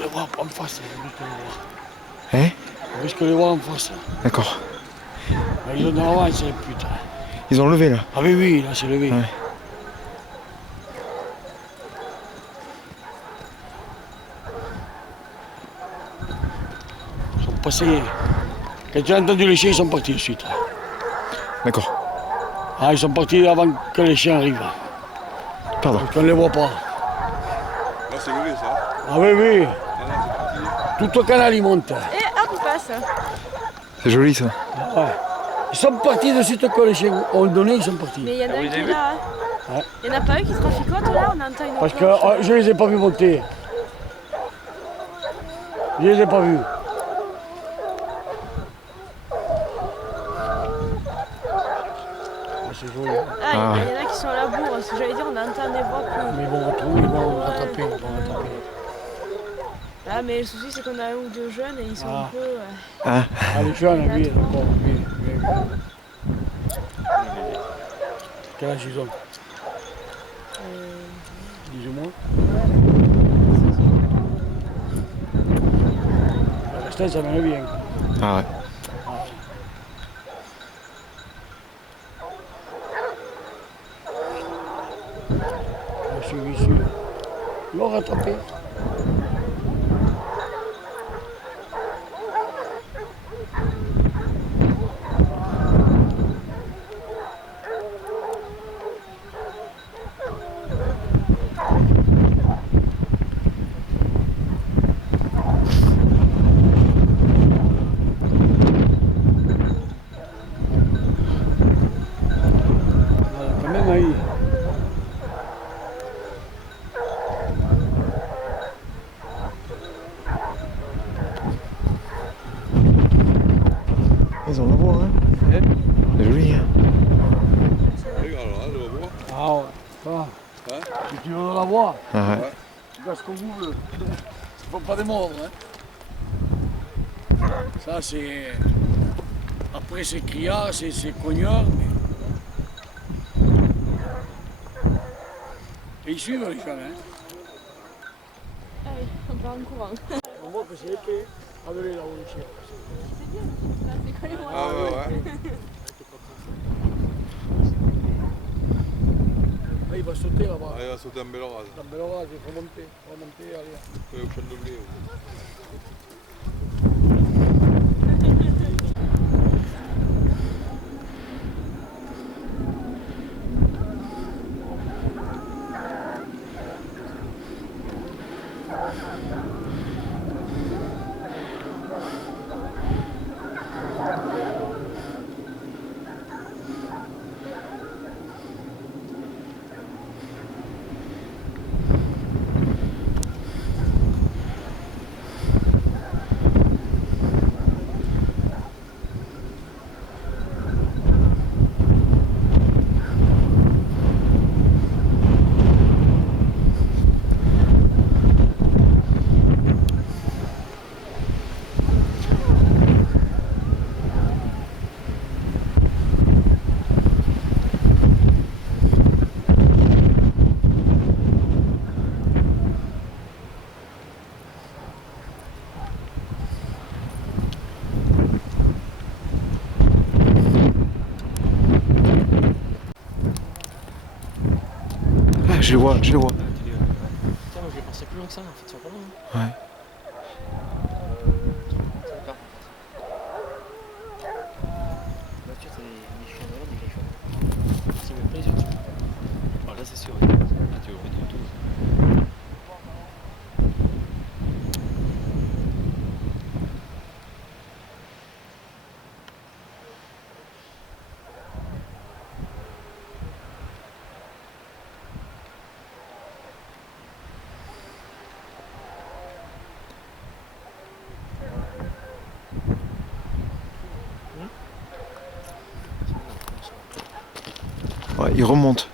les voir en face, on risque de les voir. Hein? On risque de les voir en face. D'accord. Ils ont dans l'avance, les putes. Ils ont levé là. Ah oui, oui, là c'est levé. Ouais. Ils sont passés. Quand tu as entendu les chiens, ils sont partis de suite. D'accord. Ah, ils sont partis avant que les chiens arrivent. Pardon. Parce qu'on ne les voit pas. Là, c'est levé, ça. Ah oui, oui. Là, c'est parti. Tout au canal, ils montent. Et hop, il passe. C'est joli ça. Ouais. Ils sont partis de suite quand les chiens ont donné, ils sont partis. Mais il y en a un qui est là. Ouais. Il n'y en a pas un qui traficote là, on entend une Parce que cloche. je les ai pas vus monter. Je les ai pas vus. Ah, c'est joli. Ah, il y en a qui sont à la bourre, ce que j'allais dire, on entend des voix plus. Mais ils vont retrouver, ils vont rattraper, ils vont rattraper. Ah, mais le souci c'est qu'on a un ou deux jeunes et ils sont un peu. Ah. Ah, les jeunes, oui, d'accord, oui, oui, oui. Quel âge ils ont 18 mois. Le restant, ça m'en bien. Ah ouais. Je suis issu. Ils l'ont rattrapé. Voilà, quand même, oui. Ils ont la voix, hein. C'est joli, hein. Regarde, là, je vais voir. Ah ouais, ça va. Hein? Si tu veux la voir, Ah ouais. tu fais ce qu'on veut. Il ne faut pas des mordre. Hein. Ça, c'est. Après, c'est criard, c'est cognard. Mais... Et ils suivent les gens. Hein. Ah oui, on part en courant. On voit que c'est l'été. Regardez là où les chiens. C'est bien, là, c'est quand même. Ah ouais, ouais. Là, il va sauter là-bas. Ah, il va sauter en belle rase. Dans Belleras, il faut monter. Il faut monter, allez. Oui, au champ de blé. Ah, je le vois, je le vois. Putain, moi je l'ai pensé plus long que ça, en fait, c'est pas long. Hein. Ouais. Ça va pas. Là, tu vois, t'as des chiens de des griffons. C'est même pas les yeux dessus. Oh, là, c'est sûr. Là, tu vois, tout. Ouais, il remonte.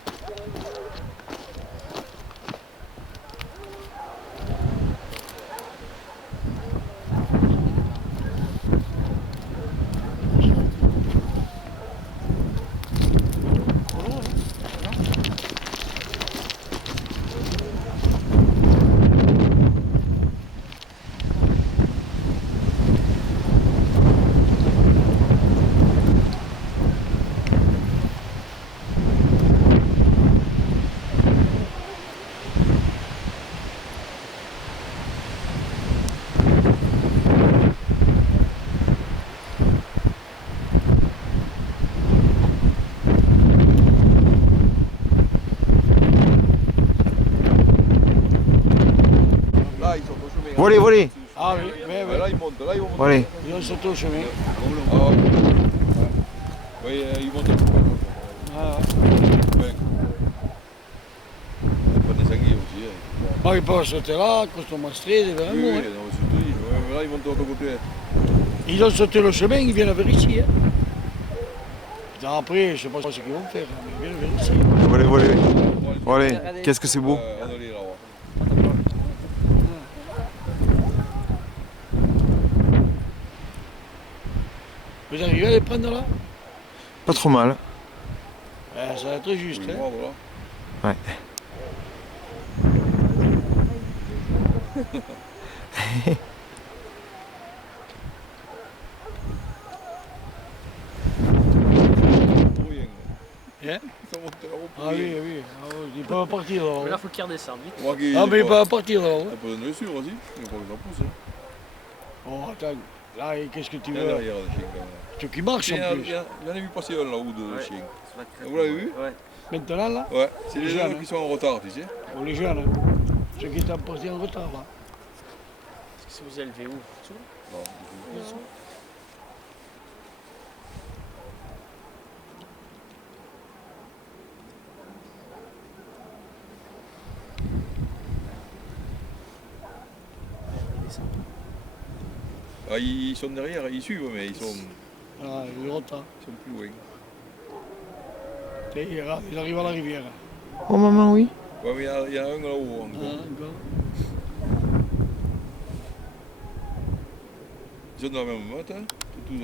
Volez, volez. Ah oui, oui, Ouais, oui. là, ils montent, là, ils vont monter. Volez. Ils ont sauté au chemin. Ah ouais. Oui, ils montent. Ah, Ouais. Pas des sangliers aussi. Hein. bon, ils peuvent sauter là, Costaud Street, Oui, vraiment. oui, Hein. non, c'est tout. Ouais, là, ils montent de l'autre côté. Ils ont sauté le chemin, ils viennent vers ici. Hein. Putain, après, je sais pas ce qu'ils vont faire, mais ils viennent vers ici. Volez, volez. Bon, allez, Volez. Qu'est-ce que c'est beau. on allait là-bas. Vous arrivez à les prendre là? Pas trop mal. Ça va être juste. Oui, Hein. moi, voilà. Ouais. Pour rien. Hein? Ça monte là-haut pour Ah oui, rien. oui. Ah oui, ils peuvent partir Mais là. là, faut qu'il redescende vite. Moi qui- Ah, mais ils pas- peuvent partir là. T'as pas de dessus aussi. Il faut que ça pousse. Hein. Oh, attends. Là, qu'est-ce que tu Il y a veux? derrière le chien quand même. Tu qui marche Il y en en plus. a vu passer un là-haut de Ouais. chien. Sur la crête. Vous l'avez vu? Ouais. Maintenant là, Ouais, c'est les Les gens jeunes, qui sont en retard, tu sais. pour les jeunes, hein. Ceux qui étaient partis en retard là. Est-ce que vous élevez où? Tout Non, du coup. Ah, ils sont derrière, ils suivent, mais ils sont Ah, le retard. plus loin. Et ils arrivent à la rivière. Oh maman, oui. Ouais, mais il y en a un là-haut Ah, encore. encore. Ils sont dans la même meute, hein.